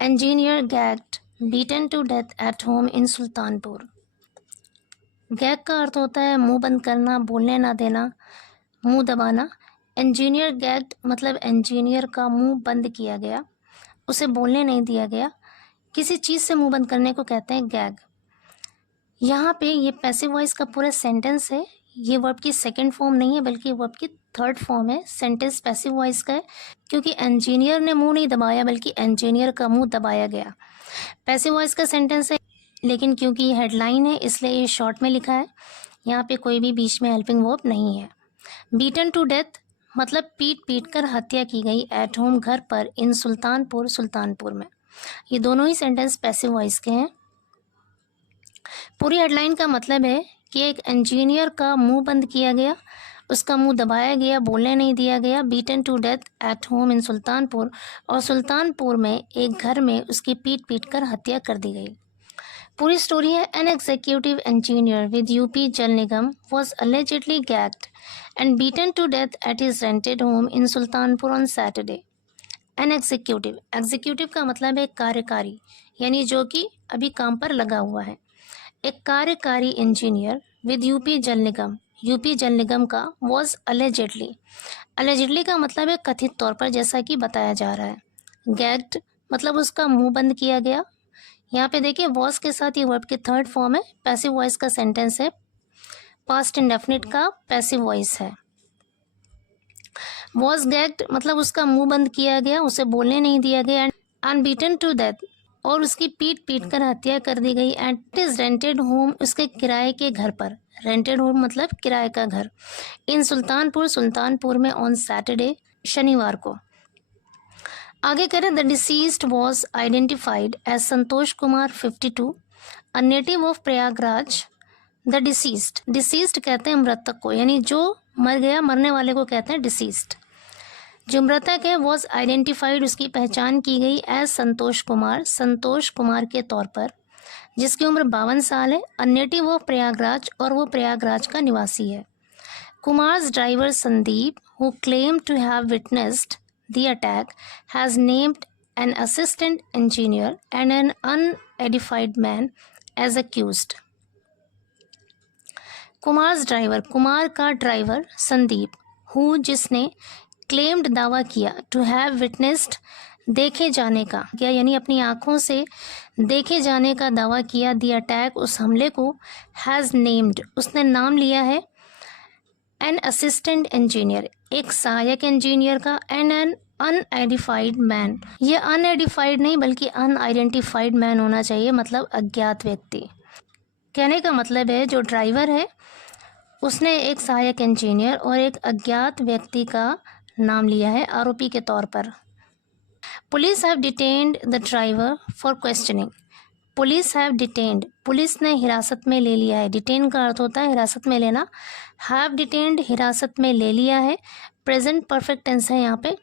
Engineer gagged, beaten to death at home in Sultanpur. Gag का अर्थ होता है मुंह बंद करना, बोलने ना देना, मुंह दबाना। इंजीनियर गैग्ड मतलब इंजीनियर का मुंह बंद किया गया, उसे बोलने नहीं दिया गया। किसी चीज़ से मुंह बंद करने को कहते हैं गैग। यहाँ पे ये पैसिव वॉइस का पूरा सेंटेंस है। ये वर्ब की सेकंड फॉर्म नहीं है बल्कि वर्ब की थर्ड फॉर्म है। सेंटेंस पैसिव वॉइस का है क्योंकि इंजीनियर ने मुंह नहीं दबाया बल्कि इंजीनियर का मुंह दबाया गया। पैसिव वॉइस का सेंटेंस है, लेकिन क्योंकि ये हेडलाइन है इसलिए ये शॉर्ट में लिखा है। यहाँ पे कोई भी बीच में हेल्पिंग वर्ब नहीं है। बीटन टू डेथ मतलब पीट कर हत्या की गई, एट होम घर पर, इन सुल्तानपुर सुल्तानपुर में। ये दोनों ही सेंटेंस पैसिव वॉइस के हैं। पूरी हेडलाइन का मतलब है कि एक इंजीनियर का मुंह बंद किया गया, उसका मुंह दबाया गया, बोलने नहीं दिया गया। Beaten to death at home in Sultanpur, और सुल्तानपुर में एक घर में उसकी पीट कर हत्या कर दी गई। पूरी स्टोरी है, an executive engineer with UP Jal Nigam was allegedly gagged and beaten to death at his rented home in Sultanpur on Saturday. An executive का मतलब है कार्यकारी, यानी जो कि अभी काम पर लगा हुआ है। एक कार्यकारी इंजीनियर विद यूपी जल निगम का वॉज अलेजेडली का मतलब है कथित तौर पर, जैसा कि बताया जा रहा है। गैग्ड मतलब उसका मुंह बंद किया गया। यहाँ पे देखिए वॉज के साथ ये वर्ब की थर्ड फॉर्म है, पैसिव वॉइस का सेंटेंस है, पास्ट इंडेफिनिट का पैसिव वॉइस है। वॉज गैग्ड मतलब उसका मुंह बंद किया गया, उसे बोलने नहीं दिया गया। एंड बीटन टू डेथ और उसकी पीट कर हत्या कर दी गई। एट इज रेंटेड होम उसके किराए के घर पर, रेंटेड होम मतलब किराए का घर, इन सुल्तानपुर में, ऑन सैटरडे शनिवार को। आगे करें, the deceased was identified as Santosh Kumar 52, a native of Prayagraj. The deceased कहते हैं मृतक को, यानी जो मर गया, मरने वाले को कहते हैं डिसीज्ड। जो मृतक है वॉज आइडेंटिफाइड उसकी पहचान की गई एज संतोष कुमार के तौर पर, जिसकी उम्र 52 साल है। अ नेटिव ऑफ प्रयागराज और वो प्रयागराज का निवासी है। Kumar's driver Sandeep who claim to have witnessed the attack has named an assistant engineer and an unidentified man as accused. Kumar का ड्राइवर संदीप, हु जिसने, क्लेम्ड दावा किया, टू हैव विटनेस्ड देखे जाने का, क्या यानी अपनी आंखों से देखे जाने का दावा किया, द अटैक उस हमले को, हैज़ नेम्ड उसने नाम लिया है, एन असिस्टेंट इंजीनियर एक सहायक इंजीनियर का, एंड एन अनआइडेंटिफाइड मैन, ये अनआइडेंटिफाइड नहीं बल्कि अनआइडेंटिफाइड मैन होना चाहिए, मतलब अज्ञात व्यक्ति। कहने का मतलब है जो ड्राइवर है उसने एक सहायक इंजीनियर और एक अज्ञात व्यक्ति का नाम लिया है आरोपी के तौर पर। Police have detained the driver for questioning. Police ने हिरासत में ले लिया है। डिटेन का अर्थ होता है हिरासत में लेना। हैव डिटेन्ड हिरासत में ले लिया है, प्रेजेंट परफेक्ट टेंस है यहाँ पे।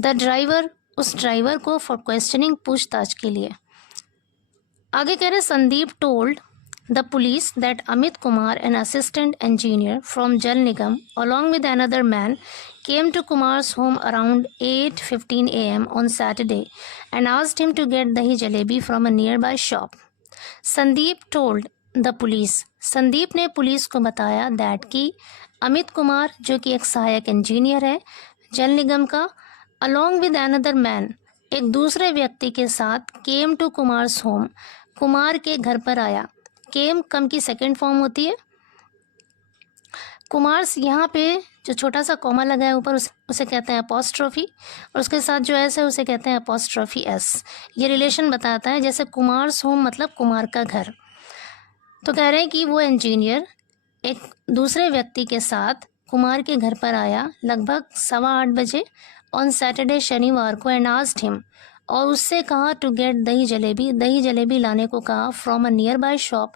द ड्राइवर उस ड्राइवर को, फॉर क्वेश्चनिंग पूछताछ के लिए। आगे कह रहे, Sandeep told the police that Amit Kumar, an assistant engineer from Jal Nigam, along with another man, came to Kumar's home around 8:15 a.m. on Saturday and asked him to get dahi jalebi from a nearby shop. Sandeep told the police, Sandeep ने police को बताया that कि अमित कुमार जो कि एक सहायक engineer है जल निगम का, along with another man एक दूसरे व्यक्ति के साथ, came to Kumar's home Kumar के घर पर आया। केम कम की सेकंड फॉर्म होती है। कुमार्स यहाँ पे जो छोटा सा कॉमा लगा है ऊपर उसे कहते हैं अपोस्ट्रोफी, और उसके साथ जो एस है उसे कहते हैं अपोस्ट्रोफी एस। ये रिलेशन बताता है, जैसे कुमार्स होम मतलब कुमार का घर। तो कह रहे हैं कि वो इंजीनियर एक दूसरे व्यक्ति के साथ कुमार के घर पर आया लगभग 8:15 बजे ऑन सैटरडे शनिवार को, एंड आस्क्ड हिम और उससे कहा टू गेट दही जलेबी लाने को कहा, from a near by shop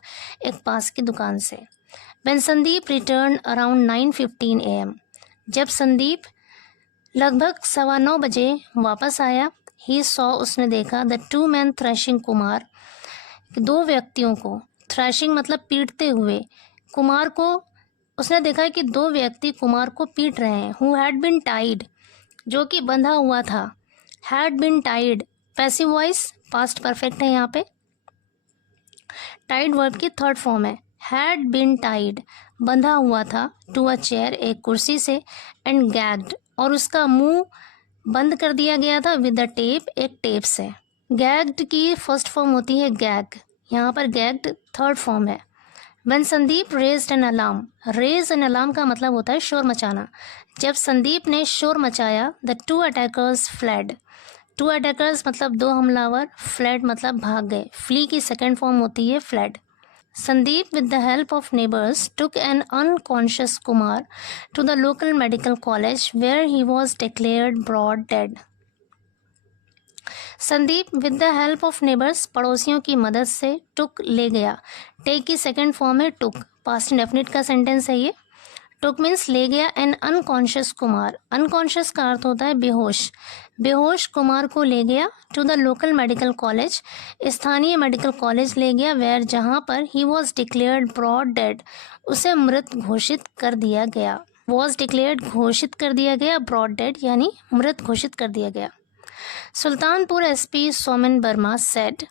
एक पास की दुकान से। When Sandeep return around 9:15 AM जब संदीप लगभग 9:15 बजे वापस आया, ही सॉ उसने देखा, the two men thrashing Kumar दो व्यक्तियों को, थ्रैशिंग मतलब पीटते हुए, कुमार को उसने देखा कि दो व्यक्ति कुमार को पीट रहे हैं। हु हैड बिन टाइड जो कि बंधा हुआ था, had been tied, passive voice, past perfect है यहाँ पे। टाइड वर्ब की थर्ड फॉर्म है। हैड बीन टाइड, बंधा हुआ था, टू अ चेयर, एक कुर्सी से, एंड गैग्ड, और उसका मुंह बंद कर दिया गया था, विद द टेप, एक टेप से। गैग्ड की फर्स्ट फॉर्म होती है गैग, यहाँ पर गैग्ड थर्ड फॉर्म है। When Sandeep raised an alarm, raise an alarm का मतलब होता है शोर मचाना। जब संदीप ने शोर मचाया, the two attackers fled, two attackers मतलब दो हमलावर, फ्लैड मतलब भाग गए। फ्ली की सेकेंड फॉर्म होती है fled. Sandeep with the help of neighbors took an unconscious Kumar to the local medical college where he was declared broad dead. Sandeep with the help of neighbours, पड़ोसियों की मदद से, टुक ले गया। टेक की सेकंड फॉर्म है टुक, पास्ट इंडेफिनिट का sentence है ये। टुक मीन्स ले गया एन अनकॉन्शियस कुमार, अनकॉन्शियस का अर्थ होता है बेहोश, बेहोश कुमार को ले गया to the local medical college, स्थानीय मेडिकल कॉलेज ले गया, वेयर जहाँ पर he was declared brought dead, उसे मृत घोषित कर दिया गया। वॉज डिक्लेयर्ड घोषित कर दिया गया, ब्रॉड डेड यानी मृत घोषित कर दिया गया। Sultanpur SP Soman Burma said,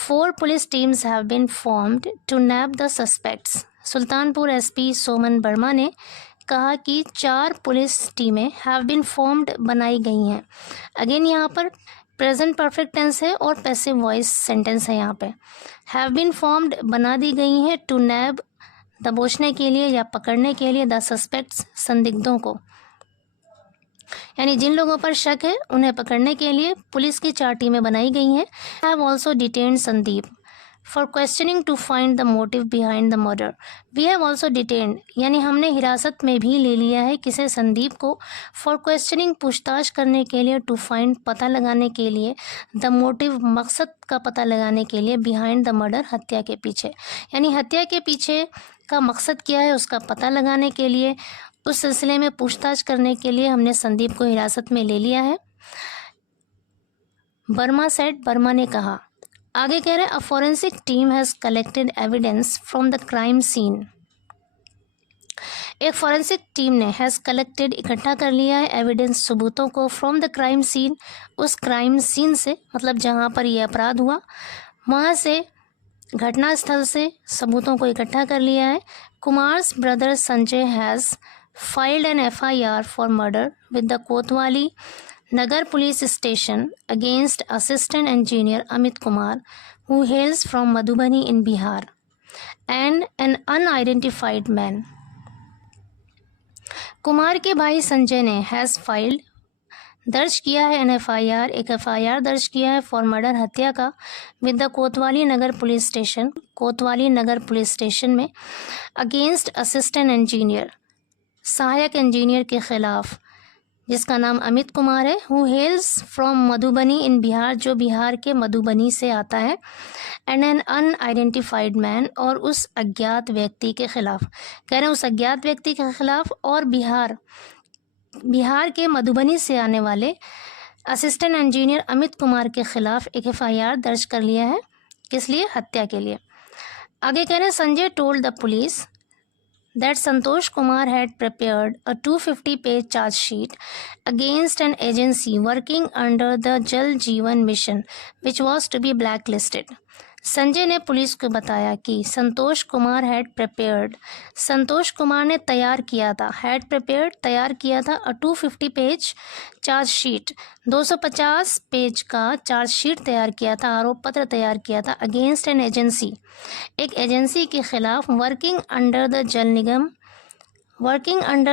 4 police teams have been formed to nab the suspects. Sultanpur SP Soman Verma ने कहा कि 4 पुलिस टीमें हैव बीन फॉर्म्ड बनाई गई हैं। अगेन यहाँ पर प्रेजेंट परफेक्ट टेंस है और पैसिव वॉइस सेंटेंस है। यहाँ पे हैव बीन फॉर्म्ड बना दी गई हैं, टू नैब दबोचने के लिए या पकड़ने के लिए, द सस्पेक्ट्स संदिग्धों को, यानी जिन लोगों पर शक है उन्हें पकड़ने के लिए पुलिस की 4 टीमें बनाई गई हैं। Have also detained Sandeep for questioning to find the motive behind the murder. We have also detained यानी हमने हिरासत में भी ले लिया है किसे, संदीप को, फॉर क्वेश्चनिंग पूछताछ करने के लिए, टू फाइंड पता लगाने के लिए, द मोटिव मकसद का पता लगाने के लिए, बिहाइंड द मर्डर हत्या के पीछे, यानी हत्या के पीछे का मकसद क्या है उसका पता लगाने के लिए, उस सिलसिले में पूछताछ करने के लिए हमने संदीप को हिरासत में ले लिया है। वर्मा सेड, वर्मा ने कहा। आगे कह रहे हैं, a forensic team has collected evidence from the crime scene. एक फॉरेंसिक टीम ने हैज़ कलेक्टेड इकट्ठा कर लिया है, एविडेंस सबूतों को, फ्रॉम द क्राइम सीन, उस क्राइम सीन से मतलब जहाँ पर यह अपराध हुआ वहाँ से, घटनास्थल से सबूतों को इकट्ठा कर लिया है। Kumars brother Sanjay has filed an FIR for murder with the Kotwali Nagar Police Station against Assistant Engineer Amit Kumar, who hails from Madhubani in Bihar, and an unidentified man. Kumar के भाई संजय ने हैज़ फाइल्ड दर्ज किया है, N FIR एक FIR दर्ज किया है, फॉर मर्डर हत्या का, विद द कोतवाली नगर पुलिस स्टेशन, कोतवाली नगर पुलिस स्टेशन में, अगेंस्ट असिस्टेंट इंजीनियर सहायक इंजीनियर के खिलाफ, जिसका नाम अमित कुमार है, हु हेल्स फ्रॉम मधुबनी इन बिहार, जो बिहार के मधुबनी से आता है, एंड एन अनआइडेंटिफाइड मैन, और उस अज्ञात व्यक्ति के खिलाफ, कह रहे हैं उस अज्ञात व्यक्ति के खिलाफ और बिहार के मधुबनी से आने वाले असिस्टेंट इंजीनियर अमित कुमार के खिलाफ एक FIR दर्ज कर लिया है, किस लिए, हत्या के लिए। आगे कह रहे हैं, Sanjay told the police that Santosh Kumar had prepared a 250-page charge sheet against an agency working under the Jal Jeevan Mission, which was to be blacklisted. Sanjay ने पुलिस को बताया कि संतोष कुमार संतोष कुमार ने तैयार किया था, तैयार किया था, 250 पेज चार्ज शीट, 250 पेज का चार्ज शीट तैयार किया था, आरोप पत्र तैयार किया था, अगेंस्ट एन एजेंसी, एक एजेंसी के खिलाफ, वर्किंग अंडर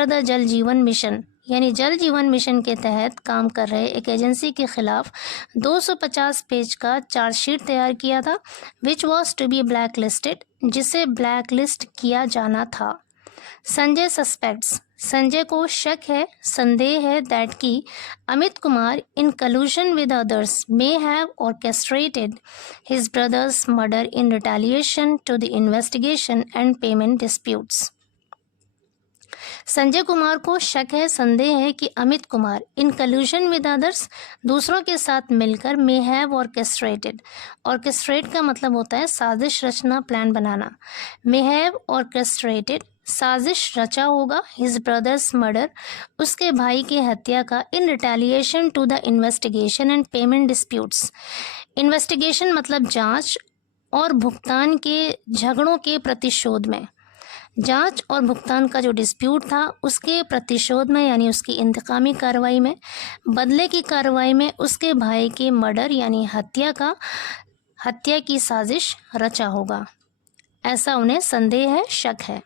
द जल जीवन मिशन, यानी जल जीवन मिशन के तहत काम कर रहे एक एजेंसी के खिलाफ 250 पेज का चार्जशीट तैयार किया था, which was to be black listed, जिसे ब्लैक लिस्ट किया जाना था। संजय सस्पेक्ट्स, संजय को शक है, संदेह है, दैट की Amit Kumar in collusion with others may have orchestrated his brother's murder in retaliation to the investigation and payment disputes. Sanjay Kumar को शक है, संदेह है कि Amit Kumar in collusion with others, दूसरों के साथ मिलकर, मे हैव ऑर्केस्ट्रेटेड, ऑर्केस्ट्रेट का मतलब होता है साजिश रचना, प्लान बनाना, मे हैव ऑर्केस्ट्रेटेड साजिश रचा होगा हिज ब्रदर्स मर्डर, उसके भाई की हत्या का, in retaliation to the investigation and payment disputes. Investigation मतलब जांच और भुगतान के झगड़ों के प्रतिशोध में, जांच और भुगतान का जो डिस्प्यूट था उसके प्रतिशोध में यानी उसकी इंतकामी कार्रवाई में, बदले की कार्रवाई में उसके भाई के मर्डर यानी हत्या की साजिश रचा होगा, ऐसा उन्हें संदेह है, शक है।